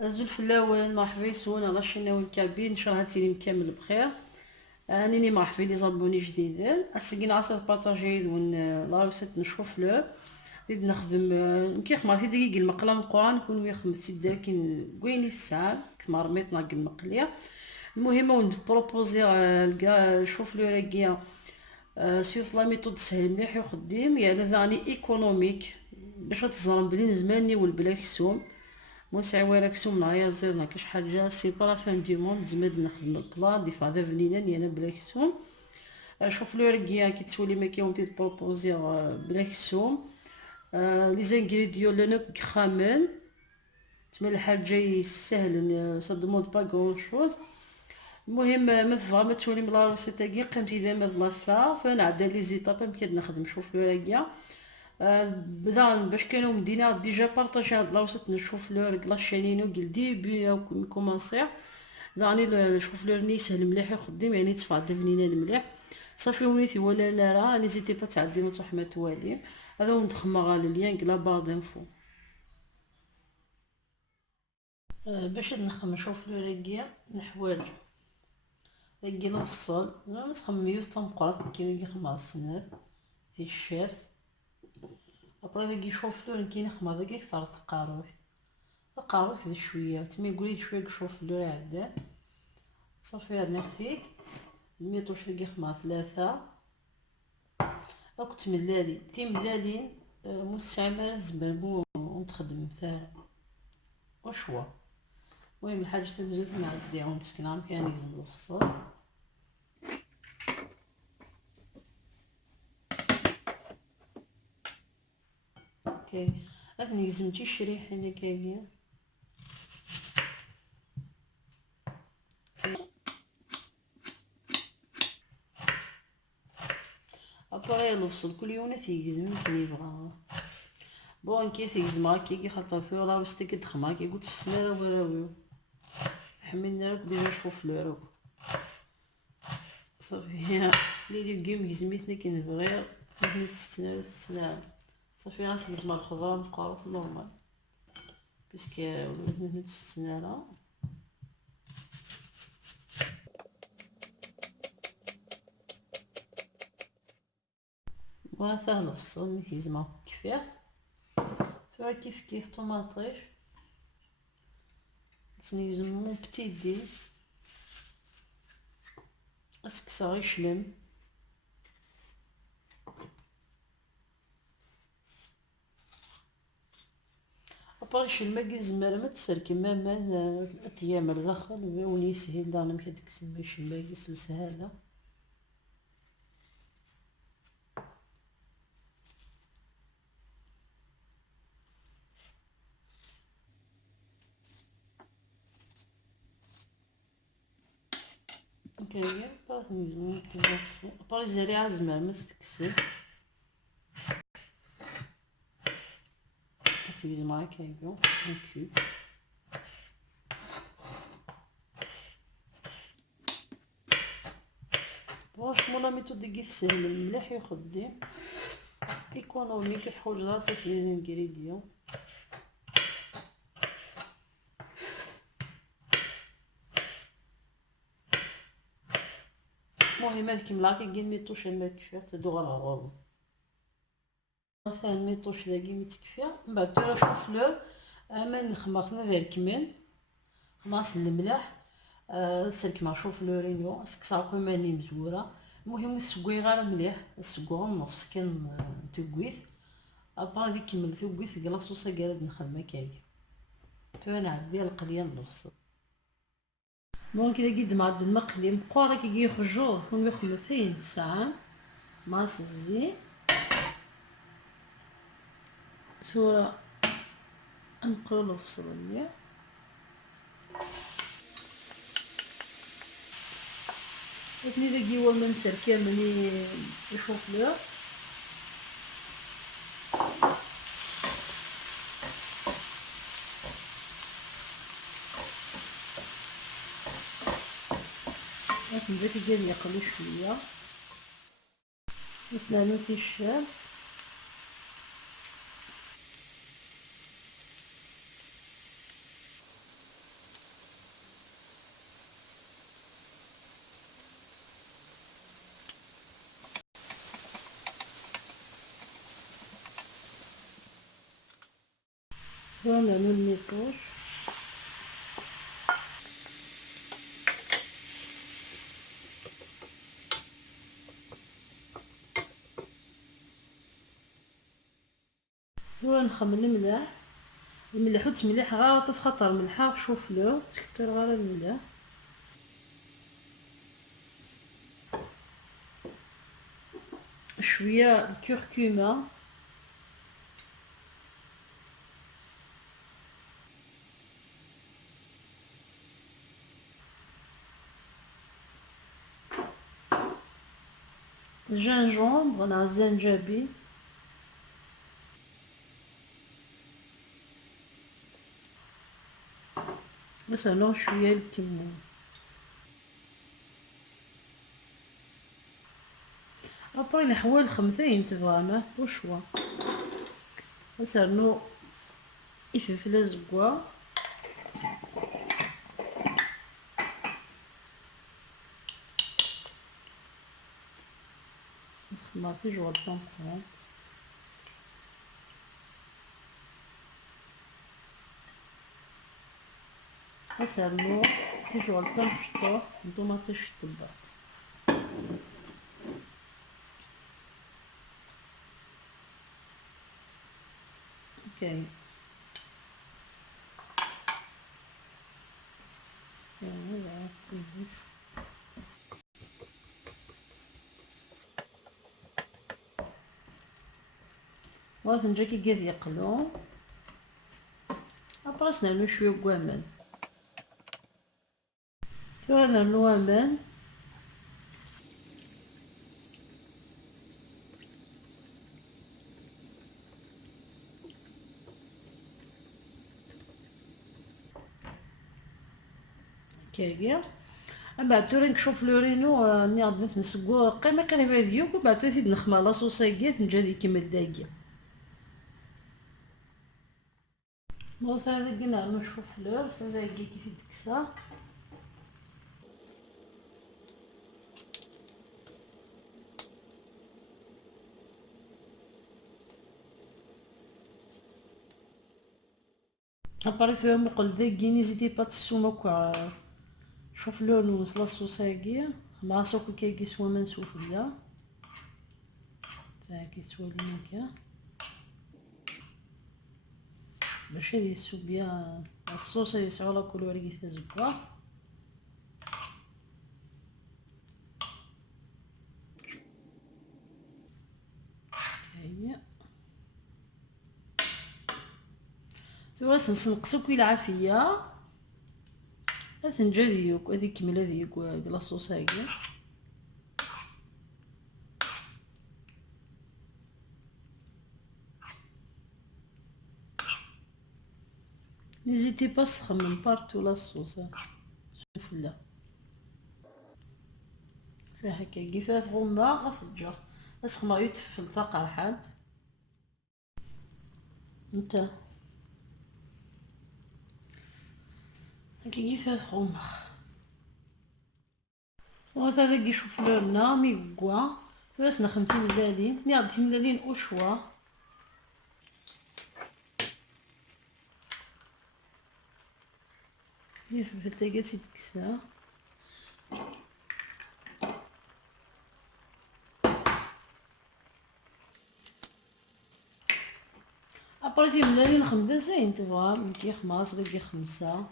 زول فلاوين مرحبا يسون على الشناوي الكابين ان شاء الله هاتيلي كامل بخير. راني مرحبا لي زابوني جديدين اسكين عصر بارطاجي دون لا ريسيت نشوف له ريد نخدم كي خمار في دقيق المقله من القران نكون ويا خمس داكن كويني الساعه كما رميت ناق المقليه. المهم ونبروبوزي شوف له راكيا سيوط لا ميثود سهل مليح وخديم يعني ثاني ايكونوميك باش تزرم بلي زماني والبلاكسوم موسع وراكسوم نعيا زير كاش حاجه سي با لا فان دي موند زمد نخدم البلا دي فادا فنينان يانا بلاكسوم. شوف لو ركيا كي تولي ما كيون تبروبوزي بلاكسوم. لي زانغريديون لنا خامن تما الحاجه سهل سا دوموند با غون شوز. المهم ما تفا ما تولي من لا روسيتاكي قيمتي ديما فلا فنعدى لي زيتاب مكاد نخدم شوف لو ركيا. بدا باش كانوا مدينا ديجا بارطاجي هاد لاوسط نشوف لورك لاشينينو قل ديبي كومونسي داني نشوف لورني سهل مليح يخدم يعني تفاضل فنينان مليح صافي ونيتي ولا لا راه نيزيتي با تعدينا تروح ما توالي هذا وندخما على اللين لا بار دانفو. باش نخدم نشوف لوريكيا نحواج لاكي نفصل ما تخمم يوز تنقرط كي نخمم السنات في الشارت ابرا داكي يشوف لو كي نخمم داكي كثر القاروت القاروت شويه تمي قولي شويه نشوف لو عدان صافي رنا فيك الميطوش داكي خمم ثلاثه راك تملالي تيملالين مستعمل زبالبو ونتخدم تاع وشوا. المهم الحاجة تبجد نعديهم تسكنام كان يزم الفصل. اوكي اثني يزمتي الشريحة هنا كاينة ابرا الفصل كل يوم تيزم كي بغا بون كي تيزم هاكي خاطر ثورة وستك تخما كي قلت السنارة وراويو حملنا راك ديجا نشوف لوراك صافي لي كيم يزميتنا كي نبغي نحن تستنى صافي راسي يزم الخضرة مقارف نورمال باسكو ولات تستنى وهذا الفصل اللي كيزما كيفاه توا كيف طوماطيش تنيزمو بتيدي اسكسا يشلم اباريش الماكي زمر ما تسركي ما تيامر داخل وني سهيل دانا مكي ديك سميش الماكي سلسهاله كاين با تنيزمو اباريش زريعه زمر ما تكسل تيزما كاينو كيوب فرونشمون لا ميثود ديك سهل مليح يخدم ايكونوميك تحوج غير تسلي زانغريديون. المهم هذيك ملاكي كي ميطوش الماء كفاح تدوغ الغروب مثلا ميطوش لاكي متكفيا من بعد ترى شوف لو اما نخمخنا زي الكمين خماس الملاح سلك ما شوف لو رينيو سكساكو ماني مزوره. المهم السكوي غير مليح السكوع النفس كان تقويث ابا ديك كمل تقويث كلاصوصا قالت نخدمها كاكي تو نعدي القليه النفس مون كذا قد معد المقلي مقوارا كي يخرجوه كون يخمثين ساعة ماس الزيت ثورة نقولو في صلنية وثني ذا قيوة من تركيا مني يشوف لها لكن ذاك قال يقلو شوية نسنانو في الشام Voilà le mélange. ثم نخمر الملح. الملح وتمليح غير تخاطر ملحه شوف له تكتر غير الملح. شويه الكركمه. الجنجون مع الزنجبيل. مثلا شويه الكمون. ابري نحوال الخمثين تفهمه وشوا مثلا يفلفل الزقوا. نسخمر في جوار الطنقون. مثلا في جوار الطنقون نتوما تشطبات. اوكي وثنجاكي قاعد يقلو. ابرس نعملو شويه كوامان. ثم نعملو امان. كايا من بعد توري نشوف لورينو ني غادي نسقو قيمه كان هذا ديوك ومن بعد تزيد نخمر لاصوصاكيات نجي كيما داكيا. بص هذا قلنا نشوف فلور هذا كي تكسا. اباريت فيها مقل ذاكي نيزيتي با تسومك شوف لور نوصل لاصوصاكي مع سوكو كي سوا ما نسوف لا تاكي تولي هكا باش هادي يسو بيان الصوص يسعو لا كولور كي تزكوا. هيا ثم نسنقسو كي العافيه اثنجا ديوك هذيك كمل هذيك لاصوص هاكي. نيزيتي با تخمم بارتو لاصوص سفلى فيها هكا كيفاه غمه غتجا اسخما يتفل تقرحات نتا هكا كيفاه غمه. وهذا ذاك يشوف لنا ميكوا بس نخمتي ملالين نعطي ملالين وشوا. في التاكاسي تكسا ابريتي ملالين خمسة زين تبغى كي خماس داكي خمسة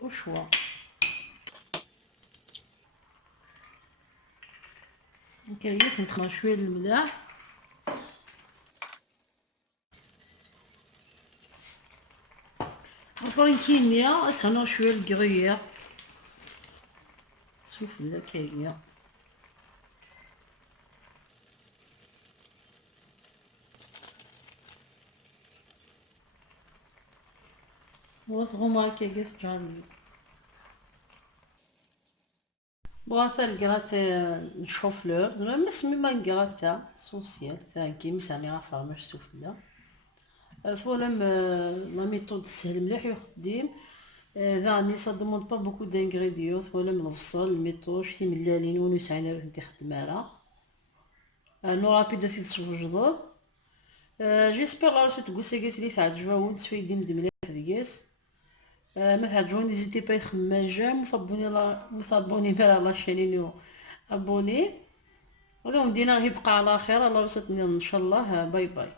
وشوا. كايس نتخمر شويه الملح. ابري كيميا اسخنو شويه الكغيير شوف لا كايا وثغوما كايس جاني بغاثا الكرات نشوفلور زعما مسمي ما كراتا سوسيال ثانكي مسامي غافا سوفلا. فولم لا ميثود سهل مليح يخدم ذاني سا دوموند با بوكو دانغريديون فولم البصل الميطو شتي ملالين ونسعين راه تخدم راه نو رابيد تسوجدو جيسبر لا ريسيت كوسا قالت لي تعجبها تفايدين مليح دياس. ما تعجبوني نزيدي با خماجه مصابوني لا مصابوني بلا لا شانينو ابوني. هذا ودينا يبقى على خير. الله يوصلني ان شاء الله. باي باي.